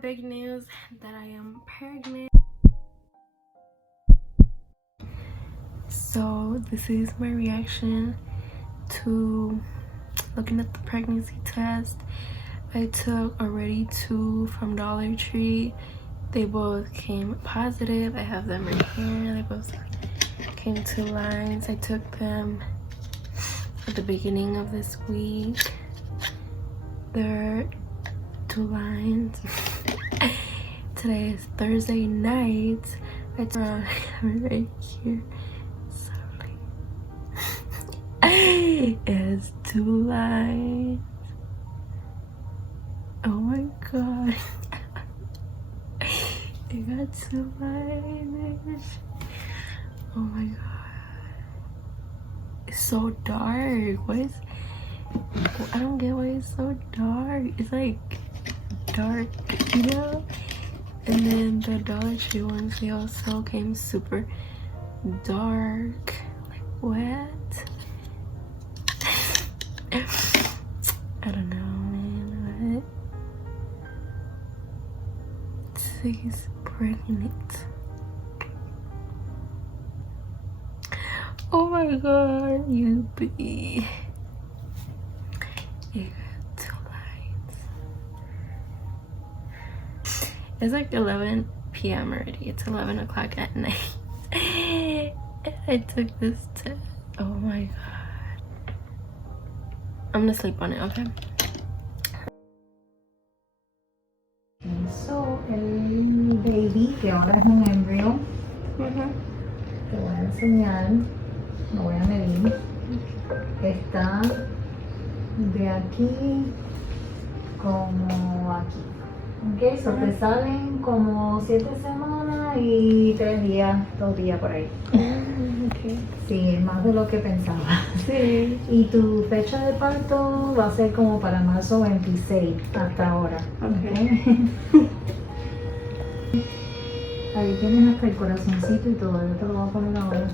have big news that I am pregnant. So this is my reaction to looking at the pregnancy test. I took already 2 from Dollar Tree. They both came positive. I have them right here. They both came 2 lines. I took them at the beginning of this week. They're 2 lines. Today is Thursday night. It's around right here. Sorry. It has 2 lines. Oh my god. It got 2 lines. Oh my god. It's so dark. What is, I don't get why it's so dark. It's like dark, you know? And then the Dollar Tree ones, they also came super dark. Like what? I don't know, man. What? She's pregnant. Oh my god, you be. You got 2 lines. It's like 11 p.m. already. It's 11 o'clock at night. I took this test. Oh my god. I'm gonna sleep on it, okay? So, el baby, que ahora es un embryo, te voy a enseñar, lo voy a medir. Está de aquí como aquí. Ok, so te salen como 7 semanas y 3 días, 2 días por ahí. Okay. Sí, más de lo que pensaba. Sí. Y tu fecha de parto va a ser como para marzo 26 hasta ahora. Okay. Ahí tienes hasta el corazoncito y todo, yo te lo voy a poner ahora.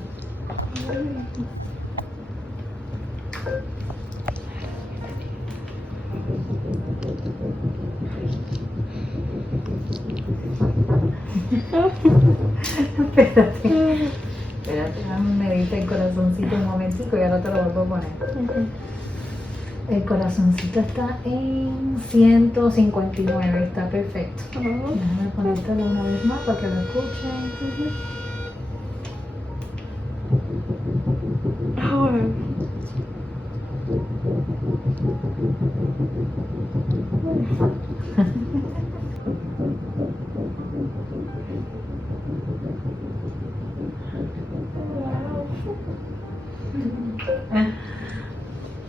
Espérate, déjame medirte el corazoncito un momentico y ahora te lo vuelvo a poner. El corazoncito está en 159, está perfecto. Déjame ponértelo una vez más para que lo escuchen.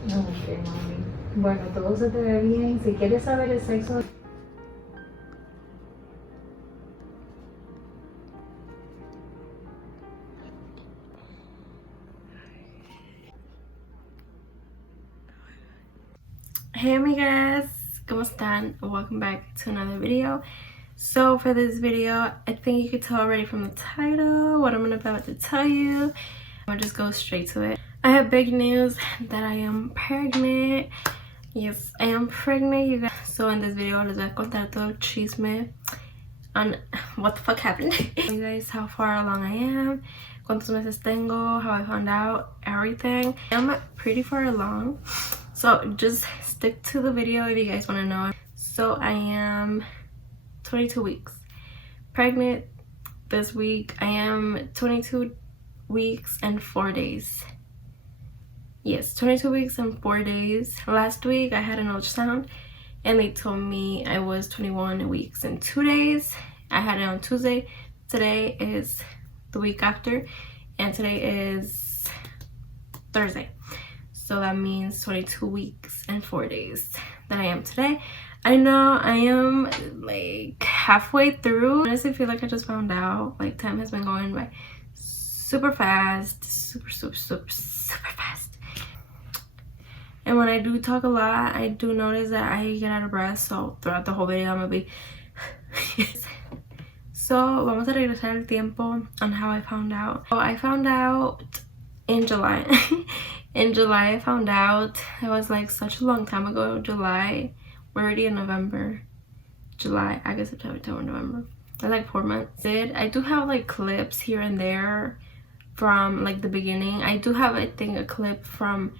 Ok, mami. Bueno, todo se te ve bien. Si quieres saber el sexo... Hey amigas, ¿cómo están? Welcome back to another video. So for this video, I think you could tell already from the title what I'm about to tell you. I'll just go straight to it. I have big news that I am pregnant. Yes, I am pregnant, you guys. So in this video, les voy a contar todo el chisme on what the fuck happened. You guys, how far along I am, cuántos meses tengo, how I found out, everything. I'm pretty far along. So just stick to the video if you guys want to know. So I am 22 weeks pregnant this week. I am 22 weeks and 4 days. Yes, 22 weeks and 4 days. Last week I had an ultrasound and they told me I was 21 weeks and 2 days. I had it on Tuesday. Today is the week after and today is Thursday. So that means 22 weeks and 4 days that I am today. I know I am like halfway through. I honestly feel like I just found out. Like time has been going by super fast. Super fast. And when I do talk a lot, I do notice that I get out of breath. So throughout the whole video, I'm gonna be... So vamos a regresar el tiempo on how I found out. So I found out in July. In July I found out. It was like such a long time ago. July, we're already in November. July, August, September, October, November. That's like 4 months. I do have like clips here and there from like the beginning. I do have, I think, a clip from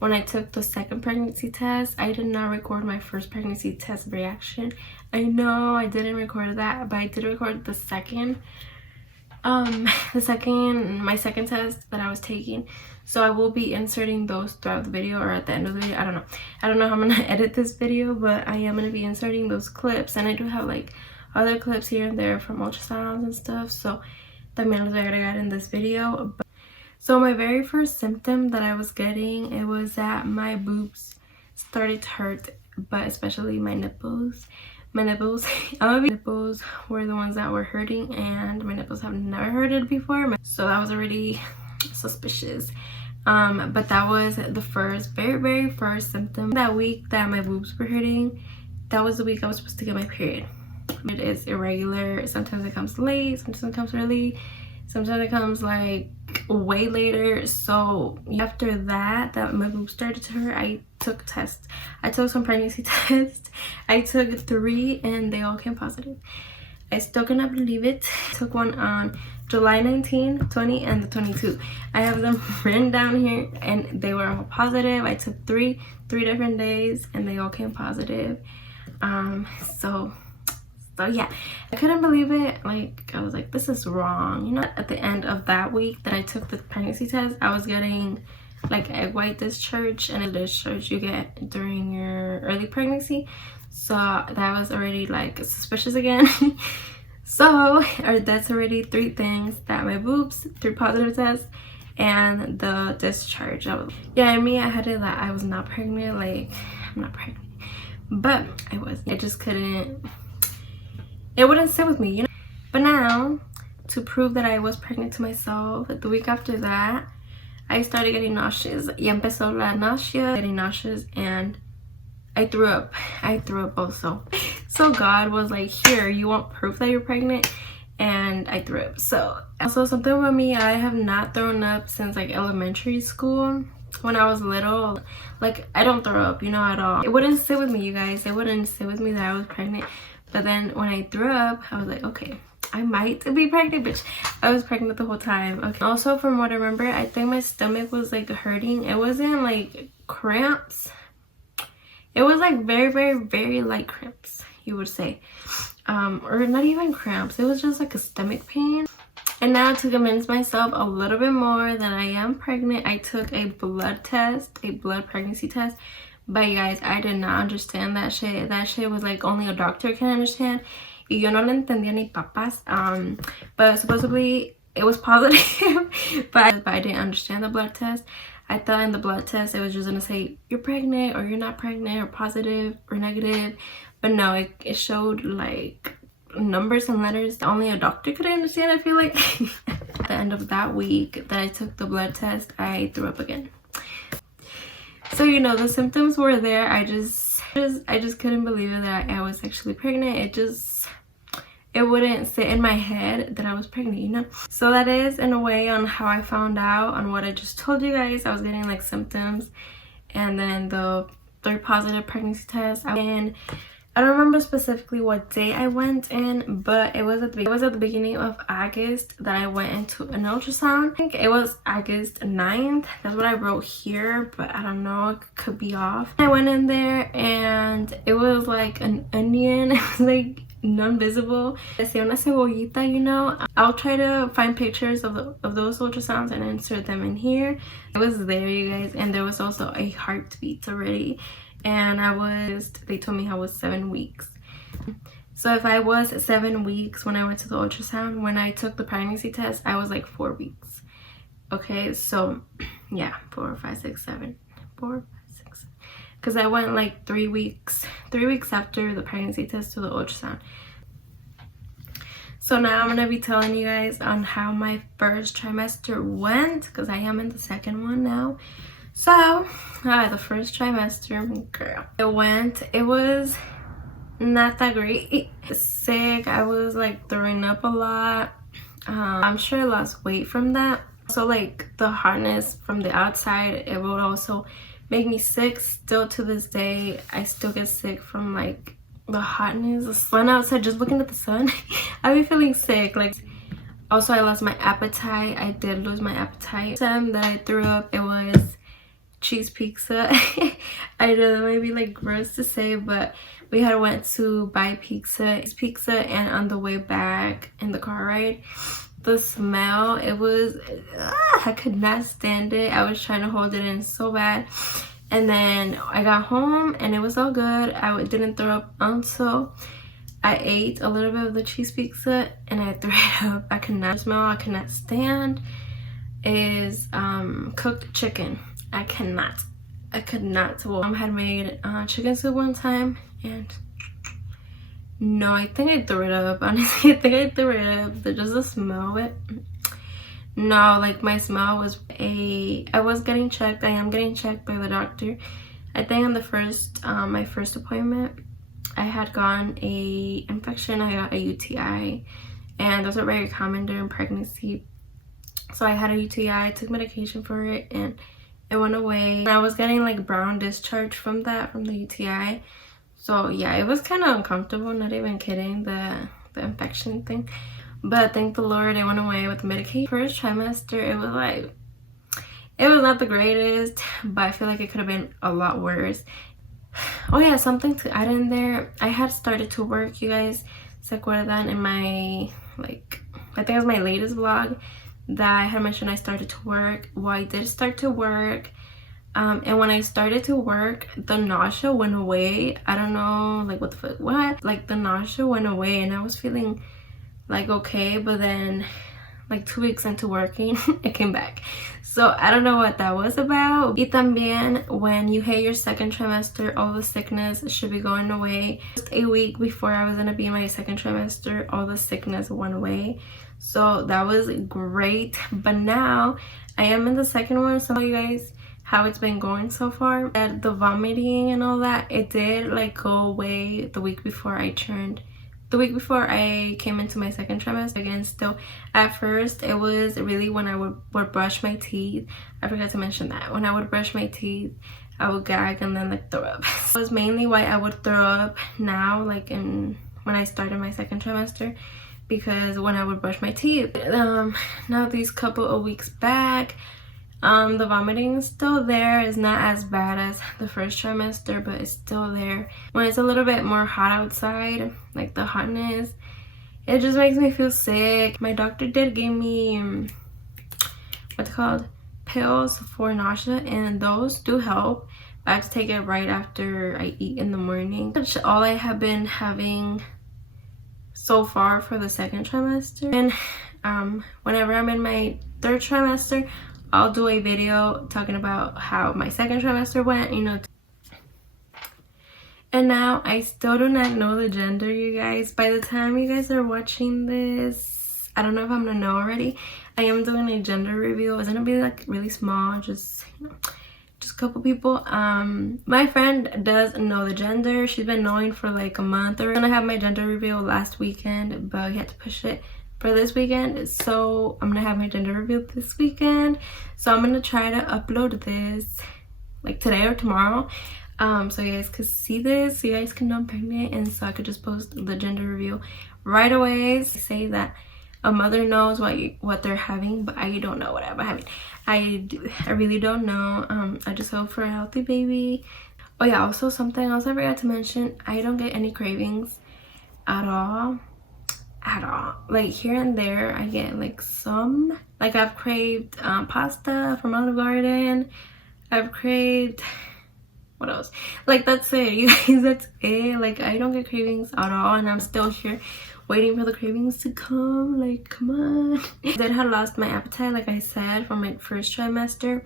when I took the second pregnancy test. I did not record my first pregnancy test reaction. I know I didn't record that, but I did record the second my second test that I was taking. So I will be inserting those throughout the video or at the end of the video. I don't know how I'm gonna edit this video, but I am gonna be inserting those clips. And I do have like other clips here and there from ultrasounds and stuff, so también los voy a agregar in this video. So my very first symptom that I was getting, it was that my boobs started to hurt, but especially my nipples. My nipples were the ones that were hurting, and my nipples have never hurted before, so that was already suspicious. But that was the very first symptom. That week that my boobs were hurting, that was the week I was supposed to get my period. It is irregular. Sometimes it comes late, sometimes it comes early, sometimes it comes like way later. So after that my boobs started to hurt, I took tests. I took some pregnancy tests. I took 3 and they all came positive. I still cannot believe it. I took one on July 19, 20, and the 22. I have them written down here and they were all positive. I took three different days and they all came positive. So yeah, I couldn't believe it. Like, I was like, this is wrong, you know. At the end of that week that I took the pregnancy test, I was getting like egg white discharge, and a discharge you get during your early pregnancy. So that was already like suspicious again. That's already 3 things: that my boobs, 3 positive tests, and the discharge. I had it that I was not pregnant. Like, I'm not pregnant, but I was. I just couldn't. It wouldn't sit with me, you know. But now, to prove that I was pregnant to myself, the week after that, I started getting nauseous. Y empezó la nausea, getting nauseous, and I threw up. I threw up also. So God was like, here, you want proof that you're pregnant? And I threw up. So also something about me, I have not thrown up since like elementary school. When I was little, like, I don't throw up, you know, at all. It wouldn't sit with me, you guys. It wouldn't sit with me that I was pregnant. But then when I threw up, I was like, okay, I might be pregnant, bitch. I was pregnant the whole time. Okay. Also, from what I remember, I think my stomach was like hurting. It wasn't like cramps. It was like very light cramps, you would say. Or not even cramps. It was just like a stomach pain. And now, to convince myself a little bit more that I am pregnant, I took a blood test, a blood pregnancy test. But you guys, I did not understand that shit. That shit was like only a doctor can understand. Y yo no lo entendía ni papas. But supposedly it was positive. but I didn't understand the blood test. I thought in the blood test it was just gonna say you're pregnant or you're not pregnant or positive or negative. But no, it showed like numbers and letters that only a doctor could understand, I feel like. At the end of that week that I took the blood test, I threw up again. So, you know, the symptoms were there. I just couldn't believe it that I was actually pregnant. It wouldn't sit in my head that I was pregnant, you know. So that is in a way on how I found out, on what I just told you guys. I was getting like symptoms, and then the 3 positive pregnancy tests. And I don't remember specifically what day I went in, but it was at the beginning of August that I went into an ultrasound. I think it was August 9th. That's what I wrote here, but I don't know, it could be off. I went in there and it was like an onion. It was like non-visible. Decía una cebollita, you know. I'll try to find pictures of those ultrasounds and insert them in here. It was there, you guys, and there was also a heartbeat already. And they told me I was 7 weeks. So if I was 7 weeks when I went to the ultrasound, when I took the pregnancy test, I was like 4 weeks. Okay, so yeah, 4, 5, 6, 7, 4, 5, 6. Because I went like 3 weeks after the pregnancy test to the ultrasound. So now I'm gonna be telling you guys on how my first trimester went, because I am in the second one now. So, the first trimester, girl, it was not that great. Sick, I was like throwing up a lot. I'm sure I lost weight from that. So like the hardness from the outside, it would also make me sick. Still to this day, I still get sick from like the hotness, the sun outside, just looking at the sun, I be feeling sick. Like, also I lost my appetite. I did lose my appetite. The time that I threw up, it was cheese pizza. I know that might be like gross to say, but we had went to buy pizza, and on the way back in the car ride, the smell, it was, I could not stand it. I was trying to hold it in so bad. And then I got home and it was all good. I didn't throw up until I ate a little bit of the cheese pizza and I threw it up. I could not smell, I could not stand is cooked chicken. I could not. Well, Mom had made chicken soup one time and no, I think I threw it up. Honestly, I think I threw it up. Just the smell of it. No, like my smell was I was getting checked. I am getting checked by the doctor. I think on the first, my first appointment, I had gotten a infection. I got a UTI, and those are very common during pregnancy. So I had a UTI. I took medication for it, and it went away. And I was getting like brown discharge from the UTI. So yeah, it was kind of uncomfortable. Not even kidding, the infection thing. But thank the Lord, it went away with the medication. First trimester, it was not the greatest, but I feel like it could have been a lot worse. Oh yeah, something to add in there. I had started to work, you guys. ¿Se acuerdan in my, like, I think it was my latest vlog that I had mentioned I started to work. Well, I did start to work. And when I started to work, the nausea went away. I don't know, like, what the fuck, what? Like, the nausea went away and I was feeling like okay, but then like 2 weeks into working it came back. So I don't know what that was about. Y también when you hit your second trimester, all the sickness should be going away. Just a week before I was gonna be in my second trimester, all the sickness went away, so that was great. But now I am in the second one, so you guys how it's been going so far. And the vomiting and all that, it did like go away the week before I came into my second trimester. Again, still at first it was really when I would brush my teeth. I forgot to mention that when I would brush my teeth, I would gag and then like throw up. So it was mainly why I would throw up now, like when I started my second trimester, because when I would brush my teeth. Now these couple of weeks back, the vomiting is still there. It's not as bad as the first trimester, but it's still there. When it's a little bit more hot outside, like the hotness, it just makes me feel sick. My doctor did give me what's it called, pills for nausea, and those do help. I have to take it right after I eat in the morning. That's all I have been having so far for the second trimester. And whenever I'm in my third trimester, I'll do a video talking about how my second trimester went, you know. And now I still do not know the gender, you guys. By the time you guys are watching this, I don't know if I'm gonna know already. I am doing a gender reveal. It's gonna be like really small, just, you know, just a couple people. My friend does know the gender. She's been knowing for like a month. I was gonna have my gender reveal last weekend, but we had to push it for this weekend, so I'm gonna have my gender reveal this weekend. So I'm gonna try to upload this like today or tomorrow, so you guys could see this, so you guys can know I'm pregnant, and so I could just post the gender reveal right away. Say that a mother knows what they're having, but I don't know what I'm having. I really don't know. I just hope for a healthy baby. Oh yeah, also something else I forgot to mention, I don't get any cravings at all. Like here and there I get like some, like I've craved pasta from Olive Garden. I've craved, what else, like that's it, you guys, that's it. Like I don't get cravings at all, and I'm still here waiting for the cravings to come. Like, come on. I did have lost my appetite, like I said, from my first trimester,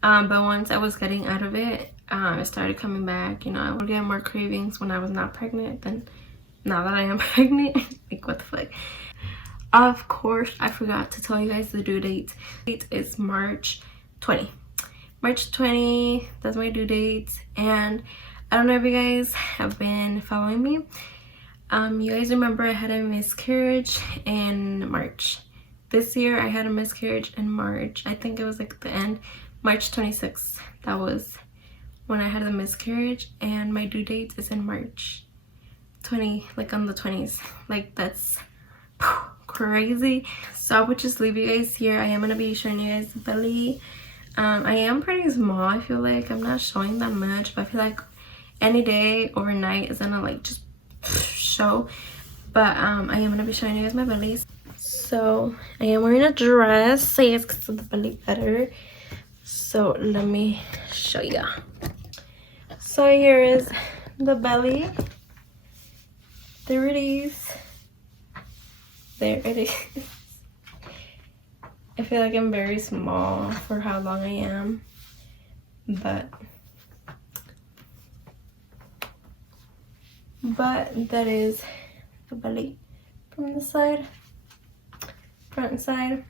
but once I was getting out of it, it started coming back. You know, I would get more cravings when I was not pregnant than now that I am pregnant. Like, what the fuck. Of course, I forgot to tell you guys the due date. Date is March 20. March 20, that's my due date. And I don't know if you guys have been following me. You guys remember I had a miscarriage in March. This year I had a miscarriage in March. I think it was like the end, March 26th. That was when I had the miscarriage, and my due date is in March. 20, like on the 20s. Like that's crazy. So I would just leave you guys here. I am gonna be showing you guys the belly. I am pretty small. I feel like I'm not showing that much, but I feel like any day overnight is gonna like just show. But I am gonna be showing you guys my belly. So I am wearing a dress, so yes, because of the belly better. So let me show you. So here is the belly. There it is. There it is. I feel like I'm very small for how long I am, but that is the belly from the side, front side,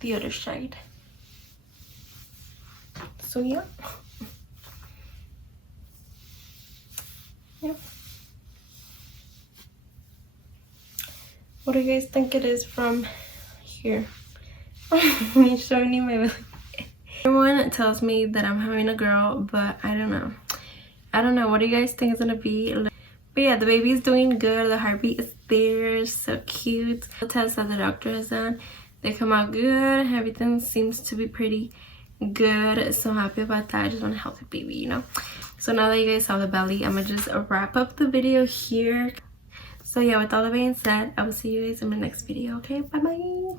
the other side. So yeah. Yeah. What do you guys think it is from here? Me showing you my belly. Everyone tells me that I'm having a girl, but I don't know. I don't know. What do you guys think it's gonna be? But yeah, the baby is doing good. The heartbeat is there. So cute. The tests that the doctor has done, they come out good. Everything seems to be pretty good. So happy about that. I just want a healthy baby, you know. So now that you guys saw the belly, I'm gonna just wrap up the video here. So yeah, with all that being said, I will see you guys in my next video. Okay, bye bye.